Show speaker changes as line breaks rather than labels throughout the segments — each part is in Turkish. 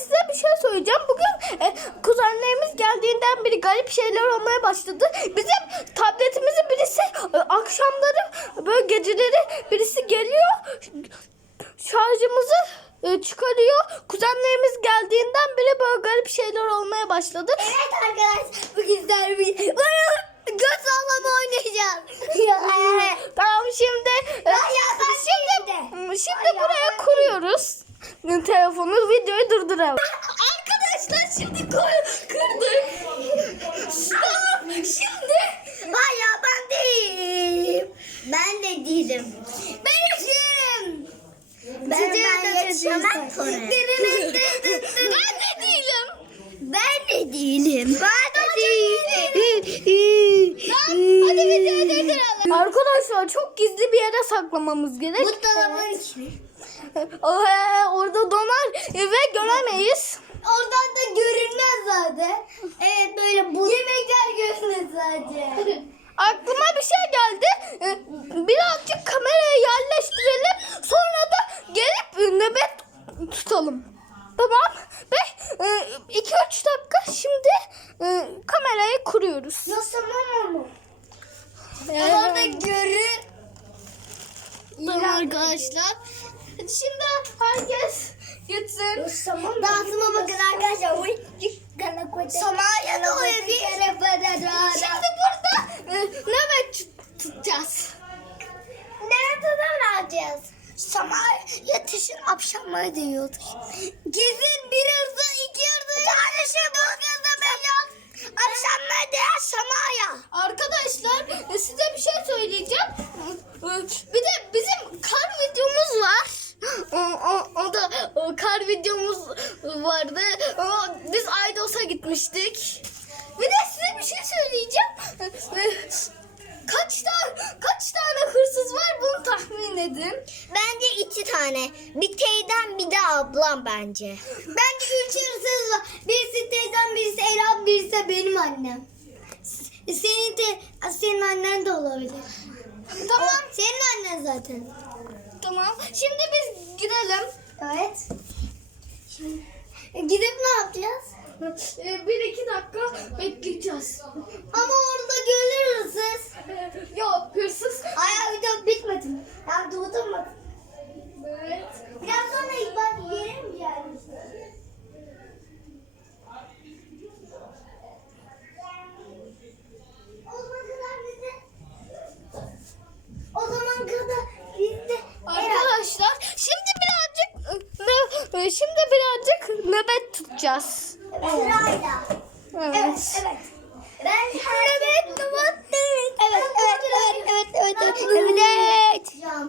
size bir şey söyleyeceğim. Bugün kuzenlerimiz geldiğinden beri garip şeyler olmaya başladı. Bizim tabletimizi birisi akşamları böyle geceleri birisi geliyor şarjımızı çıkarıyor. Kuzenlerimiz geldiğinden beri böyle garip şeyler olmaya başladı.
Evet arkadaşlar, bugün sizlerle bir göz sallama oynayacağız.
Tamam şimdi buraya kuruyoruz telefonu, videoyu durduralım. Arkadaşlar şimdi kırdık. Tamam şimdi.
Hayır, ben değilim. Ben de değilim. Benim. Ben yaşamam.
Ben de değilim.
Ben de değilim.
Hadi videoyu durduralım. Arkadaşlar çok gizli bir yere saklamamız gerek.
Bu dolabın içi.
Orada donar ve göremeyiz.
Oradan da görünmez zaten. Evet, böyle bu. Yemekler görünmez sadece.
Aklıma bir şey geldi. Birazcık kamerayı yerleştirelim. Sonra da gelip nöbet tutalım. Tamam. Ve 2-3 dakika şimdi kamerayı kuruyoruz.
Nasıl mı? Orada görün.
Tamam arkadaşlar. Şimdi herkes gitsin.
Dansıma bakın arkadaşlar. Samarya'da bir.
Şimdi burada nöbet tutacağız.
Nereden alacağız? Samanya taşın akşamları diyordu. Gezin bir hırsı, iki hırsı. Tanesi bu kızı beyaz. Akşamları diyor Samanya.
Arkadaşlar size bir şey söyleyeceğim. Bir de bizim kar videomuz var. O da kar videomuz vardı. Biz Aydos'a gitmiştik. Bir de size bir şey söyleyeceğim. Kaç tane hırsız var, bunu tahmin edin.
Bence 2 tane. Bir teyzem, bir de ablam bence. Bence 3 hırsız var. Birisi teyzem, birisi Ela, birisi de benim annem. Senin annen de olabilir.
Tamam.
Senin annen zaten.
Tamam. Şimdi biz gidelim.
Evet. Gidip ne yapacağız?
1-2 dakika bekleyeceğiz.
Ama orada görür hırsız.
Yok, hırsız.
Ay, video bitmedi. Ben durdurmadım.
Evet.
Biraz sonra ben yerim yani. O zaman kadar bizde
Arkadaşlar şimdi birazcık nöbet tutacağız.
Sırayla.
Evet.
Evet. Ben nöbet. Evet.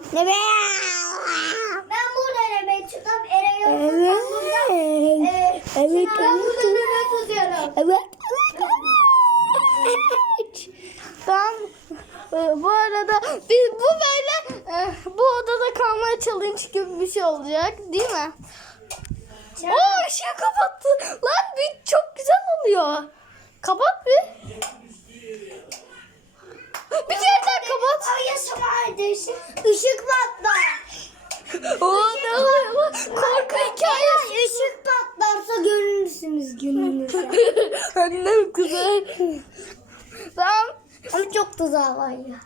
Ben burada nöbet tutup Eray'ı Ben burada nöbet tutuyorum.
Tamam. Bu arada biz bu böyle bu odada kalmaya challenge gibi bir şey olacak, değil mi? O ışığı kapattı. Lan bir çok güzel oluyor. Kapat bir. Bir kere daha kapat.
Ay yaşamaydı. Işık patlar.
Ne var? Korku hikayesi.
Işık patlarsa görürsünüz gününüzde.
Annem güzel. Tamam.
Ama çok güzel var ya.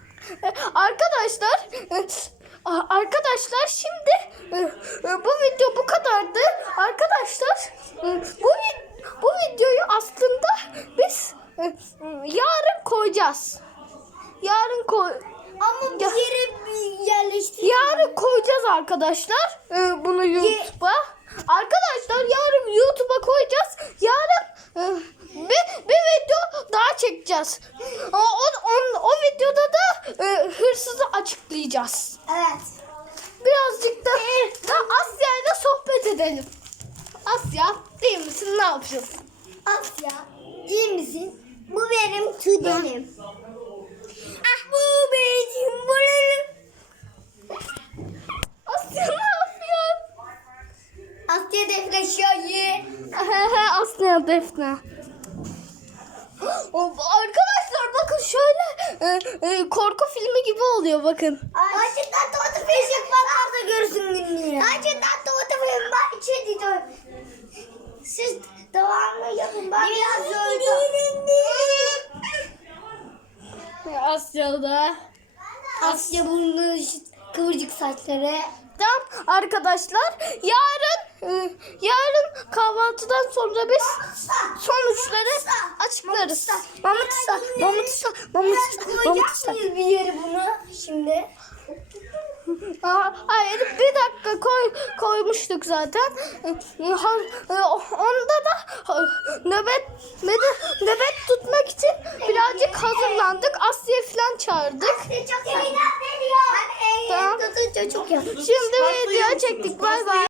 Arkadaşlar şimdi bu video bu kadardı. Arkadaşlar bu videoyu aslında biz yarın koyacağız.
Ama bir yere yerleştir.
Yarın koyacağız arkadaşlar bunu YouTube'a. Arkadaşlar yarın YouTube'a koyacağız. Yarın bir video daha çekeceğiz. O videoda da hırsızı açıklayacağız.
Evet.
Birazcık da Asya ile sohbet edelim. Asya, değil misin? Ne yapıyorsun?
Asya, iyi misin? Bu benim tüdenim. Ah, bu benim buranım.
Asya ne yapıyorsun?
Asya Defne şöyle.
Asya Defne. Arkadaşlar bakın şöyle korku filmi gibi oluyor bakın.
Gerçekten doğru fişek patlar da görürsün günlüğüne. Gerçekten doğru film var. İçeri gidiyorum. Siz devamlı yapın. Ben biraz öldüm.
Asya'da.
Asya burnu, kıvırcık saçları.
Tamam arkadaşlar. Yarın kahvaltıdan sonra biz sonuçları açıklarız. Mamut
Koyacak mıyız bir yere bunu şimdi?
Hayır, bir dakika koymuştuk zaten. Onda da nöbet tutmak için birazcık hazırlandık. Asya'yı falan çağırdık.
Asya çok eğlenceli ya.
Tamam.
Çok iyi.
Şimdi video çektik. Bay bay.